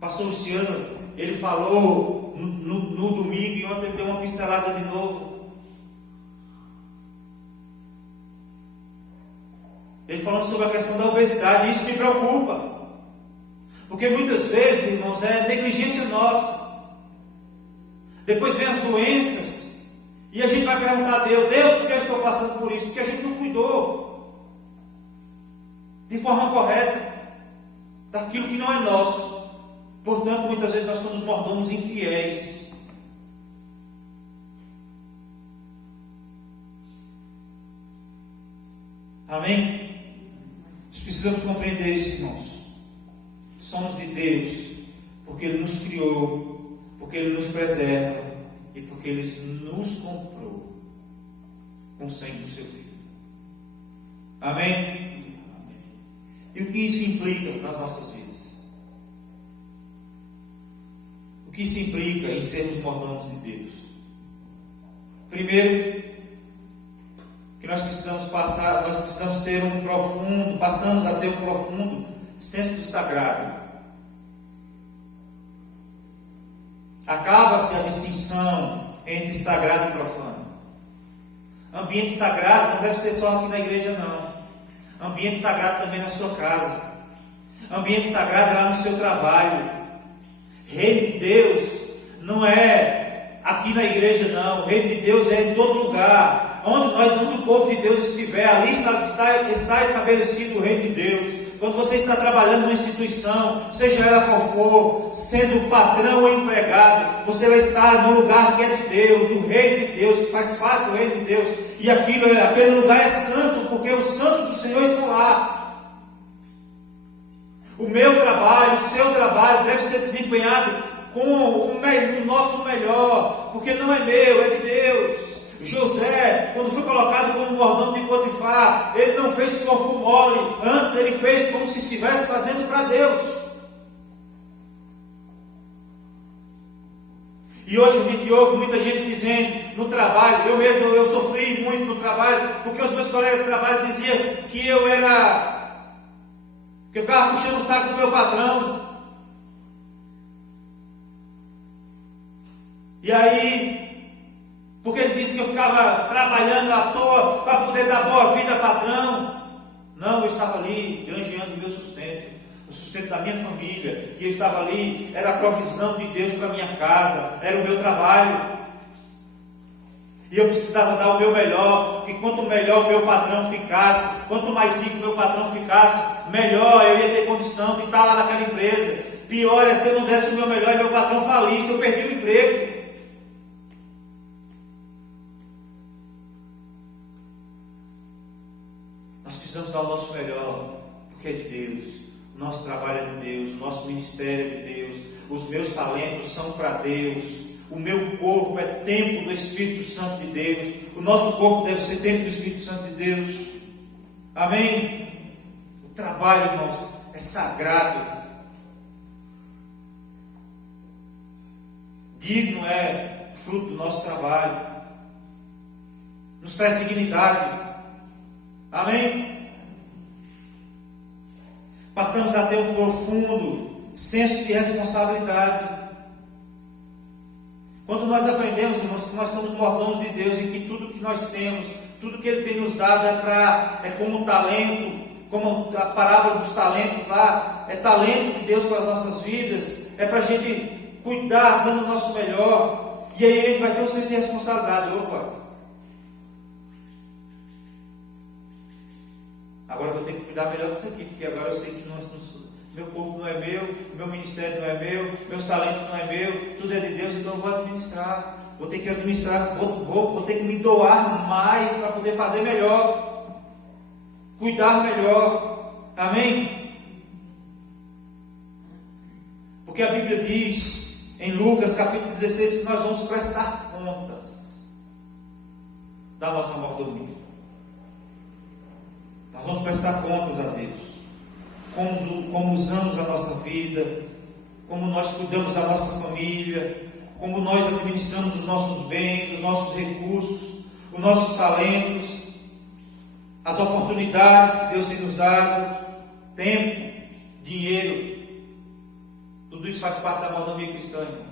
Pastor Luciano, ele falou no domingo e ontem ele deu uma pincelada de novo. Ele falando sobre a questão da obesidade, e isso me preocupa. Porque muitas vezes, irmãos, é negligência nossa. Depois vem as doenças e a gente vai perguntar a Deus, Deus, por que eu estou passando por isso? Porque a gente não cuidou de forma correta daquilo que não é nosso. Portanto, muitas vezes nós somos mordomos infiéis. Amém? Nós precisamos compreender isso, irmãos. Somos de Deus, porque Ele nos criou, porque Ele nos preserva e porque Ele nos comprou com o sangue do seu Filho. Amém? E o que isso implica nas nossas vidas? O que isso implica em sermos mordomos de Deus? Primeiro, que nós precisamos ter passamos a ter um profundo senso do sagrado. Acaba-se a distinção entre sagrado e profano. Ambiente sagrado não deve ser só aqui na igreja, não. Ambiente sagrado também na sua casa. Ambiente sagrado é lá no seu trabalho. Reino de Deus não é aqui na igreja, não. O reino de Deus é em todo lugar. Onde o povo de Deus estiver, ali está estabelecido o reino de Deus. Quando você está trabalhando numa instituição, seja ela qual for, sendo patrão ou empregado, você vai estar no lugar que é de Deus, do reino de Deus, que faz parte do reino de Deus. E aquele lugar é santo, porque o santo do Senhor está lá. O meu trabalho, o seu trabalho deve ser desempenhado com o nosso melhor, porque não é meu, é de Deus. José, quando foi colocado como mordomo de Potifar, ele não fez corpo mole, antes ele fez como se estivesse fazendo para Deus. E hoje a gente ouve muita gente dizendo no trabalho, eu sofri muito no trabalho, porque os meus colegas de trabalho diziam que eu ficava puxando o saco do meu patrão. E aí, porque ele disse que eu ficava trabalhando à toa para poder dar boa vida ao patrão. Não, eu estava ali granjeando o meu sustento, o sustento da minha família. E eu estava ali, era a provisão de Deus para a minha casa, era o meu trabalho. E eu precisava dar o meu melhor, que quanto melhor o meu patrão ficasse, quanto mais rico o meu patrão ficasse, melhor eu ia ter condição de estar lá naquela empresa. Pior é se eu não desse o meu melhor e meu patrão falisse, eu perdi o emprego. Nós precisamos dar o nosso melhor, porque é de Deus, o nosso trabalho é de Deus, o nosso ministério é de Deus, os meus talentos são para Deus, o meu corpo é templo do Espírito Santo de Deus, o nosso corpo deve ser templo do Espírito Santo de Deus. Amém? O trabalho, irmãos, é sagrado. Digno é o fruto do nosso trabalho, nos traz dignidade. Amém? Passamos a ter um profundo senso de responsabilidade. Quando nós aprendemos, irmãos, que nós somos mordomos de Deus e que tudo que nós temos, tudo que Ele tem nos dado é como um talento, como a parábola dos talentos lá, é talento de Deus para as nossas vidas, é para a gente cuidar, dando o nosso melhor. E aí a gente vai ter um senso de responsabilidade. Opa! Agora eu vou ter que cuidar melhor disso aqui, porque agora eu sei que meu corpo não é meu ministério não é meu, meus talentos não é meu, tudo é de Deus, então eu vou administrar. Vou ter que administrar, vou ter que me doar mais para poder fazer melhor, cuidar melhor. Amém? Porque a Bíblia diz em Lucas capítulo 16 que nós vamos prestar contas da nossa mordomia. Nós vamos prestar contas a Deus, como usamos a nossa vida, como nós cuidamos da nossa família, como nós administramos os nossos bens, os nossos recursos, os nossos talentos, as oportunidades que Deus tem nos dado, tempo, dinheiro, tudo isso faz parte da mordomia cristã, irmão.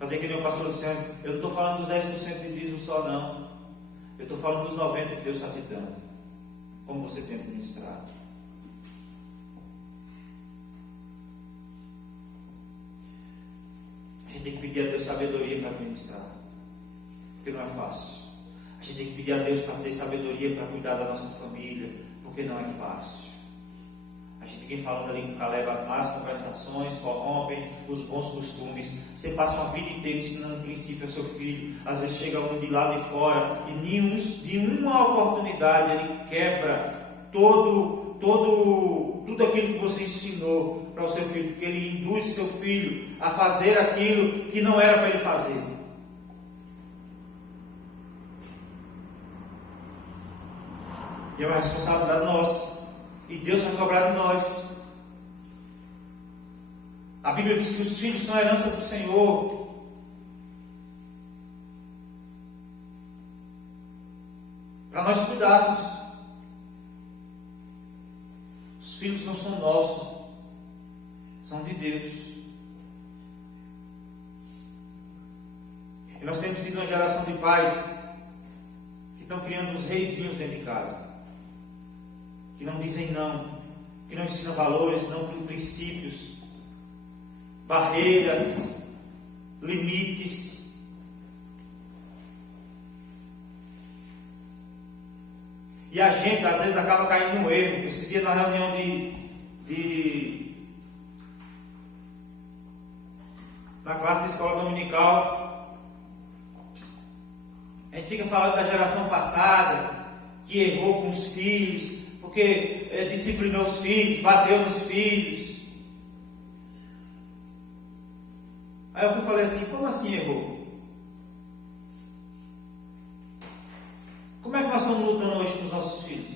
Fazer que nem o pastor Luciano, eu não estou falando dos 10% de dízimo só não, eu estou falando dos 90% que Deus está te dando. Como você tem administrado? A gente tem que pedir a Deus sabedoria para administrar, porque não é fácil. A gente tem que pedir a Deus para ter sabedoria para cuidar da nossa família, porque não é fácil. A gente vem falando ali com Caleb, as más conversações corrompem os bons costumes. Você passa uma vida inteira ensinando o princípio ao seu filho. Às vezes chega um de lá de fora e nenhuma oportunidade ele quebra tudo aquilo que você ensinou para o seu filho, porque ele induz o seu filho a fazer aquilo que não era para ele fazer. E é uma responsabilidade nossa. E Deus vai cobrar de nós. A Bíblia diz que os filhos são a herança do Senhor. Para nós cuidarmos. Os filhos não são nossos, são de Deus. E nós temos tido uma geração de pais que estão criando uns reizinhos dentro de casa, que não dizem não, que não ensinam valores, não princípios, barreiras, limites. E a gente às vezes acaba caindo no erro. Esse dia na reunião na classe de escola dominical, a gente fica falando da geração passada, que errou com os filhos, porque disciplinou os filhos, bateu nos filhos. Aí eu falei assim, como assim errou? Como é que nós estamos lutando hoje com os nossos filhos?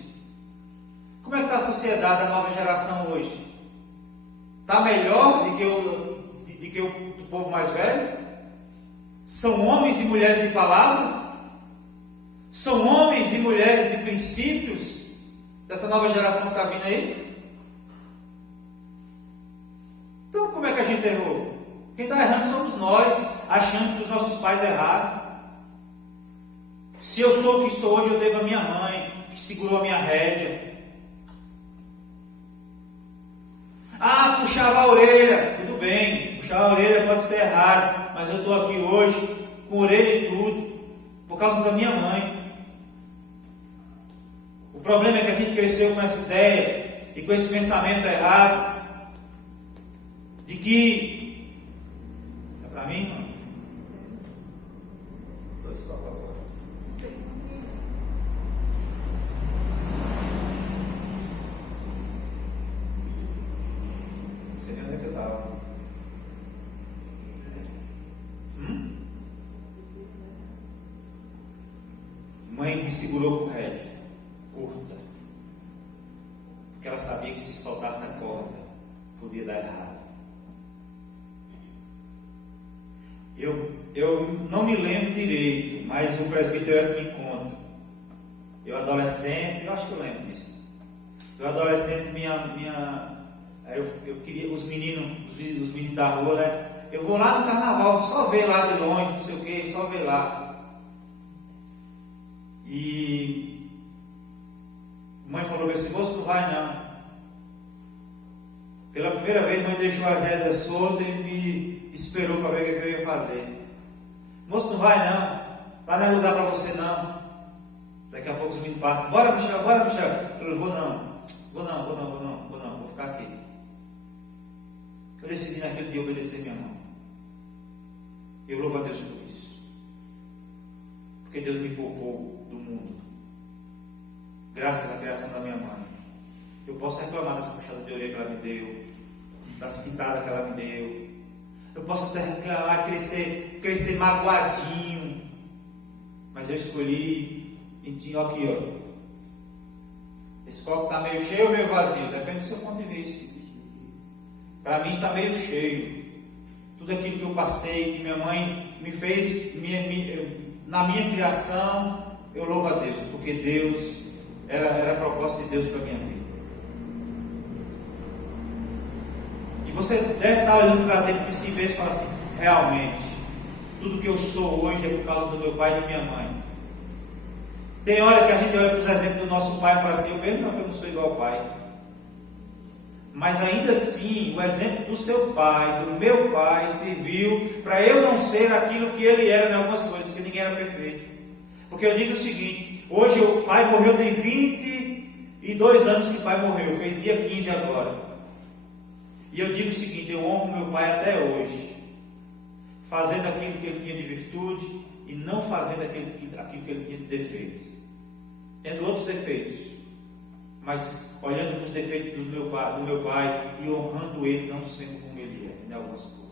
Como é que está a sociedade, a nova geração hoje? Está melhor do que o do povo mais velho? São homens e mulheres de palavra? São homens e mulheres de princípios? Dessa nova geração que está vindo aí? Então como é que a gente errou? Quem está errando somos nós, achando que os nossos pais erraram. Se eu sou o que sou hoje, eu devo a minha mãe, que segurou a minha rédea. Ah, puxava a orelha. Tudo bem, puxar a orelha pode ser errado, mas eu estou aqui hoje com orelha e tudo, por causa da minha mãe. O problema é que a gente cresceu com essa ideia e com esse pensamento errado de que é para mim, não? Não sei nem onde é que eu estava. Mãe me segurou com rédea curta, porque ela sabia que se soltasse a corda podia dar errado. Eu não me lembro direito, mas o presbítero me conta. Eu adolescente, eu acho que eu lembro disso. Eu adolescente, eu queria os meninos da rua, né? Eu vou lá no carnaval, só ver lá de longe, não sei o que, só ver lá. E mãe falou assim, moço, não vai não. Pela primeira vez, mãe deixou a rédea solta e me esperou para ver o que eu ia fazer. Moço, não vai não, lá não é lugar para você não. Daqui a pouco os meninos passam, bora Michel. Eu falei, vou não, vou ficar aqui. Eu decidi naquele dia obedecer minha mãe. Eu louvo a Deus por isso, porque Deus me poupou do mundo, graças à criação da minha mãe. Eu posso reclamar dessa puxada de orelha que ela me deu, da cintada que ela me deu. Eu posso até reclamar, crescer magoadinho, mas eu escolhi e aqui, ó. Esse copo está meio cheio ou meio vazio? Depende do seu ponto de vista. Para mim está meio cheio. Tudo aquilo que eu passei, que minha mãe me fez, na minha criação, eu louvo a Deus, porque Deus era a proposta de Deus para a minha vida. E você deve estar olhando para dentro de si mesmo e falar assim, realmente, tudo que eu sou hoje é por causa do meu pai e da minha mãe. Tem hora que a gente olha para os exemplos do nosso pai e fala assim, eu não sou igual ao pai. Mas ainda assim, o exemplo do seu pai, do meu pai, serviu para eu não ser aquilo que ele era em algumas coisas, que ninguém era perfeito. Porque eu digo o seguinte, hoje o pai morreu tem 20 E 2 anos que o pai morreu, fez dia 15 agora. E eu digo o seguinte: eu honro meu pai até hoje, fazendo aquilo que ele tinha de virtude e não fazendo aquilo que ele tinha de defeito, tendo outros defeitos, mas olhando para os defeitos do meu pai e honrando ele, não sendo como ele é em algumas coisas.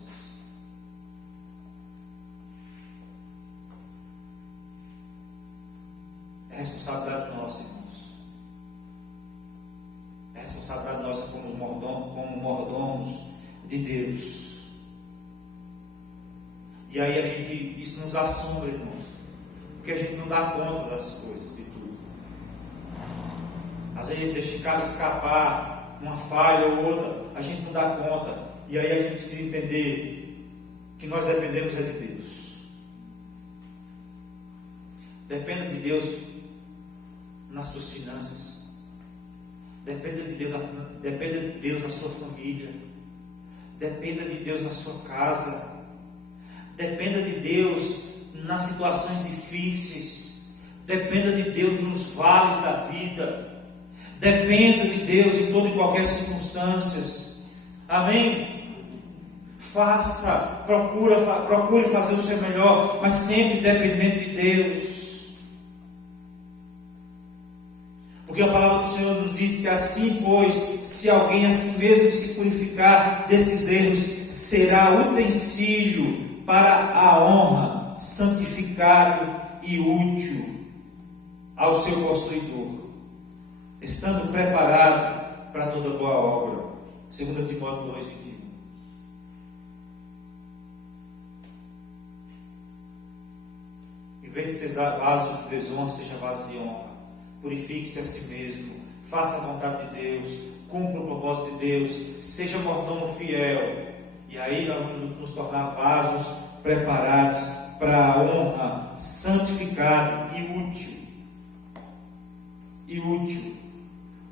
É responsabilidade nossa, irmãos. É responsabilidade nossa como mordomos de Deus. E aí isso nos assombra, irmãos, porque a gente não dá conta das coisas, de tudo. Às vezes a gente deixa escapar uma falha ou outra, a gente não dá conta. E aí a gente precisa entender que nós dependemos é de Deus. Dependa de Deus nas suas finanças. Dependa de Deus na sua família. Dependa de Deus na sua casa. Dependa de Deus nas situações difíceis. Dependa de Deus nos vales da vida. Dependa de Deus em toda e qualquer circunstância. Amém? Procure fazer o seu melhor, mas sempre dependendo de Deus. Porque a palavra do Senhor nos diz que assim, pois, se alguém a si mesmo se purificar desses erros, será utensílio para a honra, santificado e útil ao seu possuidor, estando preparado para toda boa obra. 2 Timóteo 2, 21. Em vez de ser vaso de desonra, seja vaso de honra. Purifique-se a si mesmo, faça a vontade de Deus, cumpra o propósito de Deus, seja mordomo fiel, e aí nós vamos nos tornar vasos preparados para a honra, santificado e útil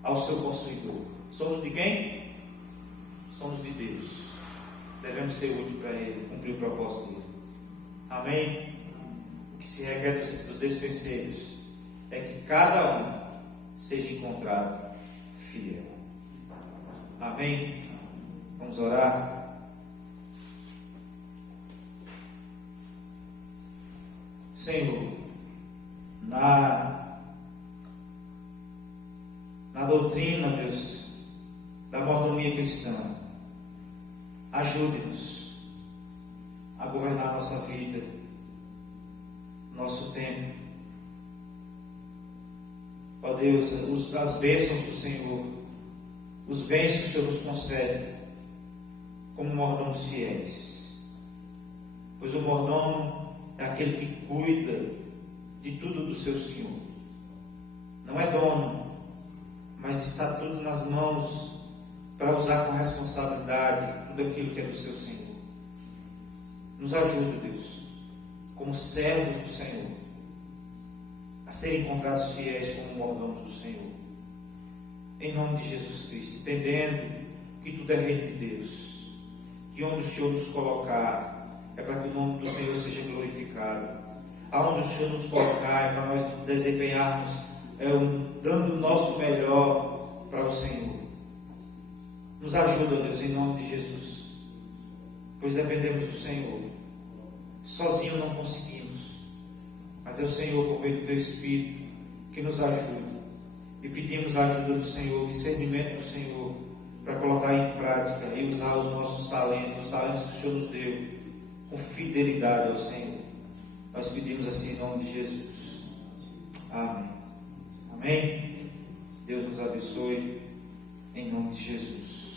ao seu possuidor. Somos de quem? Somos de Deus. Devemos ser úteis para Ele, cumprir o propósito dele. Amém? O que se requer dos despenseiros é que cada um seja encontrado fiel. Amém? Vamos orar. Senhor, na doutrina, Deus, da mordomia cristã, ajude-nos a governar a nossa vida, nosso tempo. Ó Deus, as bênçãos do Senhor, os bens que o Senhor nos concede, como mordomos fiéis. Pois o mordomo é aquele que cuida de tudo do seu Senhor. Não é dono, mas está tudo nas mãos para usar com responsabilidade tudo aquilo que é do seu Senhor. Nos ajude, Deus, como servos do Senhor, a serem encontrados fiéis como mordomos do Senhor, em nome de Jesus Cristo, entendendo que tudo é reino de Deus, que onde o Senhor nos colocar é para que o nome do Senhor seja glorificado, aonde o Senhor nos colocar é para nós desempenharmos, dando o nosso melhor para o Senhor. Nos ajuda, Deus, em nome de Jesus, pois dependemos do Senhor. Sozinho não conseguimos, mas é o Senhor, por meio do Teu Espírito, que nos ajuda. E pedimos a ajuda do Senhor, o discernimento do Senhor, para colocar em prática e usar os nossos talentos, os talentos que o Senhor nos deu, com fidelidade ao Senhor. Nós pedimos assim em nome de Jesus. Amém. Amém. Deus nos abençoe, em nome de Jesus.